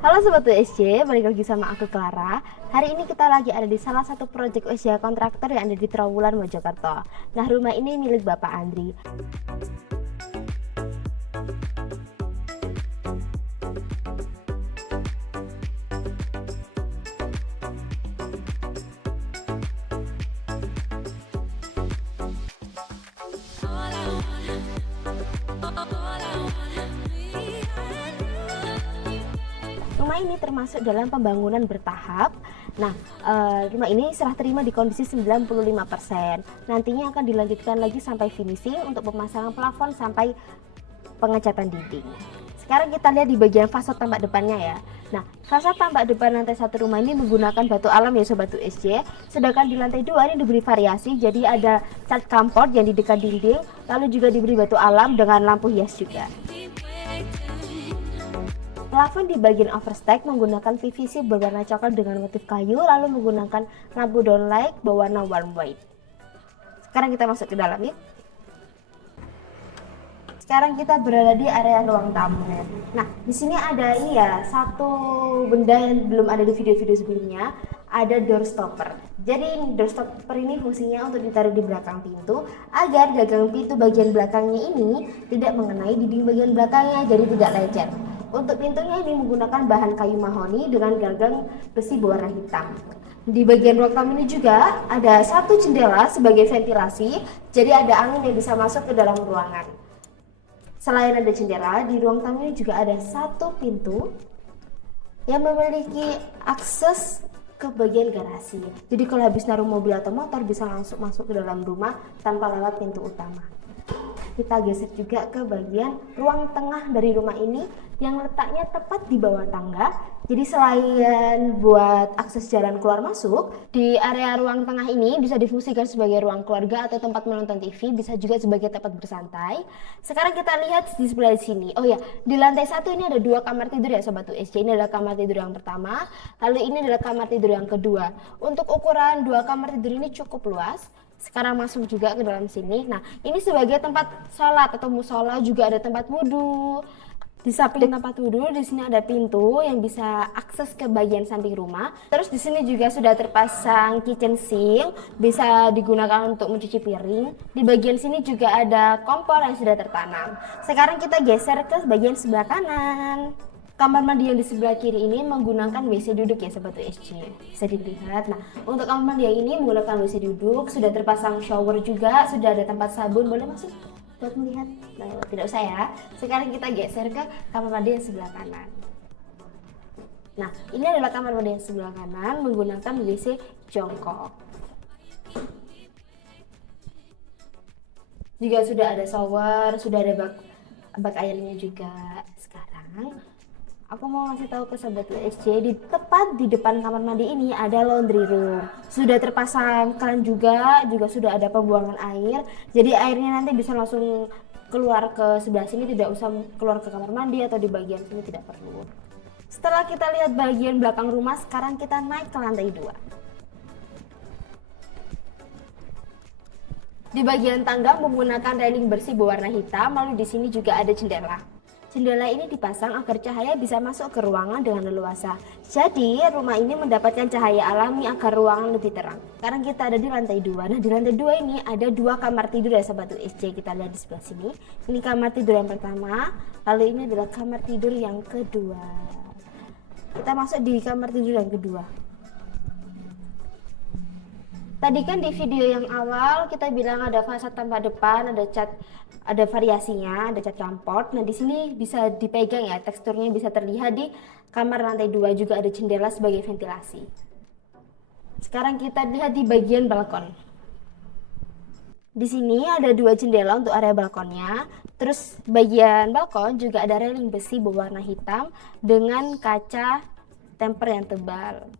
Halo Sobat USJ, balik lagi sama aku Clara. Hari ini kita lagi ada di salah satu proyek USJ kontraktor yang ada di Trawulan, Mojokerto. Nah, rumah ini milik Bapak Andri. Rumah ini termasuk dalam pembangunan bertahap. Nah, rumah ini serah terima di kondisi 95%. Nantinya akan dilanjutkan lagi sampai finishing untuk pemasangan plafon sampai pengecatan dinding. Sekarang kita lihat di bagian fasad tampak depannya ya. Nah, fasad tampak depan lantai 1 rumah ini menggunakan batu alam ya Sobat USJ. Sedangkan di lantai 2 ini diberi variasi, jadi ada cat kampot yang di dekat dinding, lalu juga diberi batu alam dengan lampu hias juga. Plafon di bagian overstack menggunakan PVC berwarna coklat dengan motif kayu, lalu menggunakan lampu downlight berwarna warm white. Sekarang kita masuk ke dalam yuk. Sekarang kita berada di area ruang tamu. Nah, di sini ada ini ya, satu benda yang belum ada di video-video sebelumnya, ada door stopper. Jadi door stopper ini fungsinya untuk ditaruh di belakang pintu agar gagang pintu bagian belakangnya ini tidak mengenai dinding bagian belakangnya, jadi tidak lecet. Untuk pintunya ini menggunakan bahan kayu mahoni dengan gagang besi berwarna hitam. Di bagian ruang tamu ini juga ada satu jendela sebagai ventilasi, jadi ada angin yang bisa masuk ke dalam ruangan. Selain ada jendela, di ruang tamu ini juga ada satu pintu yang memiliki akses ke bagian garasi. Jadi kalau habis naruh mobil atau motor bisa langsung masuk ke dalam rumah tanpa lewat pintu utama. Kita geser juga ke bagian ruang tengah dari rumah ini yang letaknya tepat di bawah tangga. Jadi selain buat akses jalan keluar masuk, di area ruang tengah ini bisa difungsikan sebagai ruang keluarga atau tempat menonton TV, bisa juga sebagai tempat bersantai. Sekarang kita lihat di sebelah sini. Oh ya, di lantai 1 ini ada 2 kamar tidur ya Sobat USJ. Ini adalah kamar tidur yang pertama, lalu ini adalah kamar tidur yang kedua. Untuk ukuran 2 kamar tidur ini cukup luas. Sekarang masuk juga ke dalam sini. Nah, ini sebagai tempat sholat atau musola, juga ada tempat wudhu. Di samping tempat wudhu, di sini ada pintu yang bisa akses ke bagian samping rumah. Terus di sini juga sudah terpasang kitchen sink, bisa digunakan untuk mencuci piring. Di bagian sini juga ada kompor yang sudah tertanam. Sekarang kita geser ke bagian sebelah kanan. Kamar mandi yang di sebelah kiri ini menggunakan WC duduk ya Sobat USJ. Bisa dilihat. Nah, untuk kamar mandi yang ini menggunakan WC duduk, sudah terpasang shower juga, sudah ada tempat sabun. Boleh masuk buat melihat? Nah, tidak usah ya. Sekarang kita geser ke kamar mandi yang sebelah kanan. Nah, ini adalah kamar mandi yang sebelah kanan menggunakan WC jongkok. Juga sudah ada shower, sudah ada bak airnya juga. Sekarang aku mau ngasih tahu ke Sobat USJ, tepat di depan kamar mandi ini ada laundry room. Sudah terpasang kran juga sudah ada pembuangan air. Jadi airnya nanti bisa langsung keluar ke sebelah sini, tidak usah keluar ke kamar mandi atau di bagian sini, tidak perlu. Setelah kita lihat bagian belakang rumah, sekarang kita naik ke lantai 2. Di bagian tangga menggunakan railing bersih berwarna hitam, lalu di sini juga ada jendela. Jendela ini dipasang agar cahaya bisa masuk ke ruangan dengan leluasa. Jadi rumah ini mendapatkan cahaya alami agar ruangan lebih terang. Sekarang kita ada di lantai 2. Nah, di lantai 2 ini ada 2 kamar tidur ya Sobat USJ. Kita lihat di sebelah sini. Ini kamar tidur yang pertama, lalu ini adalah kamar tidur yang kedua. Kita masuk di kamar tidur yang kedua. Tadi kan di video yang awal kita bilang ada fasad tampak depan, ada cat, ada variasinya, ada cat kampot. Nah, di sini bisa dipegang ya, teksturnya bisa terlihat. Di kamar lantai 2 juga ada jendela sebagai ventilasi. Sekarang kita lihat di bagian balkon. Di sini ada 2 jendela untuk area balkonnya. Terus bagian balkon juga ada railing besi berwarna hitam dengan kaca temper yang tebal.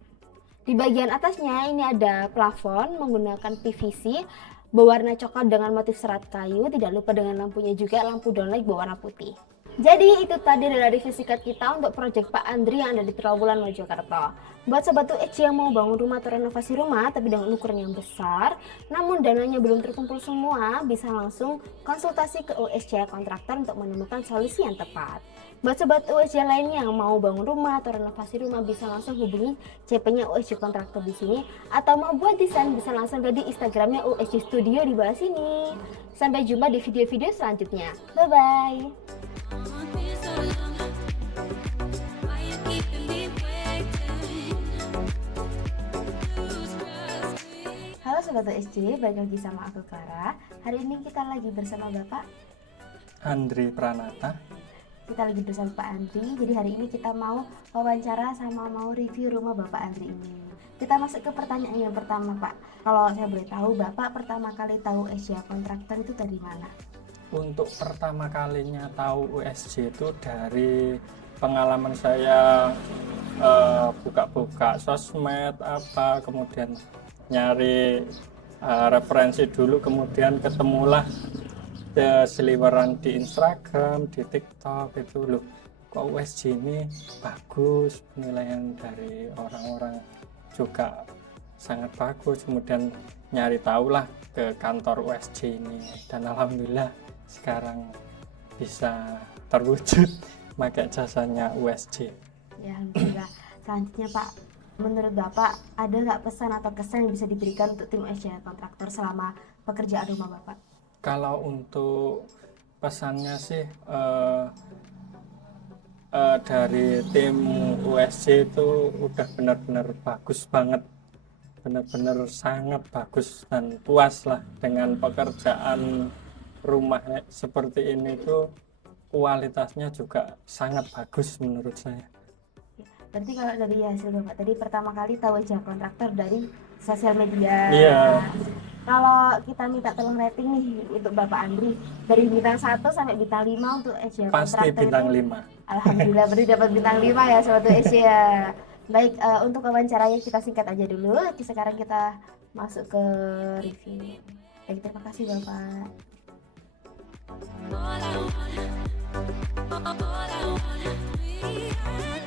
Di bagian atasnya ini ada plafon menggunakan PVC berwarna coklat dengan motif serat kayu. Tidak lupa dengan lampunya juga, lampu downlight berwarna putih. Jadi itu tadi adalah review singkat kita untuk proyek Pak Andri yang ada di Trawulan, Mojokerto. Buat sobat USJ yang mau bangun rumah atau renovasi rumah tapi dengan ukuran yang besar, namun dananya belum terkumpul semua, bisa langsung konsultasi ke USJ Kontraktor untuk menemukan solusi yang tepat. Buat sobat USJ lain yang mau bangun rumah atau renovasi rumah, bisa langsung hubungi CP-nya USJ Kontraktor di sini, atau mau buat desain bisa langsung ke di Instagramnya USJ Studio di bawah sini. Sampai jumpa di video-video selanjutnya. Bye bye. Halo Sobat USJ, balik lagi sama aku Clara. Hari ini kita lagi bersama Bapak Andri Pranata. Kita lagi bersama Pak Andri. Jadi hari ini kita mau wawancara sama mau review rumah Bapak Andri ini. Kita masuk ke pertanyaan yang pertama, Pak. Kalau saya boleh tahu, Bapak pertama kali tahu USJ Kontraktor itu dari mana? Untuk pertama kalinya tahu USJ itu dari pengalaman saya buka-buka sosmed kemudian nyari referensi dulu, kemudian ketemulah seliweran di Instagram, di TikTok itu loh, kok USJ ini bagus, penilaian dari orang-orang juga sangat bagus. Kemudian nyari tahulah ke kantor USJ ini, dan alhamdulillah sekarang bisa terwujud pakai jasanya USJ. Ya, alhamdulillah. Selanjutnya Pak, menurut Bapak ada nggak pesan atau kesan yang bisa diberikan untuk tim USJ Kontraktor selama pekerjaan rumah Bapak? Kalau untuk pesannya sih dari tim USJ itu udah benar-benar bagus banget, benar-benar sangat bagus, dan puas lah dengan pekerjaan rumah seperti ini. Tuh kualitasnya juga sangat bagus menurut saya. Berarti kalau dari hasil Bapak tadi pertama kali tahu USJ Kontraktor dari sosial media. Iya. Kalau kita minta tolong rating nih untuk Bapak Andri dari bintang 1 sampai bintang 5 untuk USJ Kontraktor. Pasti bintang itu, 5. Alhamdulillah berarti dapat bintang 5 ya Sobat USJ ya. Baik, untuk wawancaranya kita singkat aja dulu. Sekarang kita masuk ke review. Baik, terima kasih Bapak. All I want, all I want, we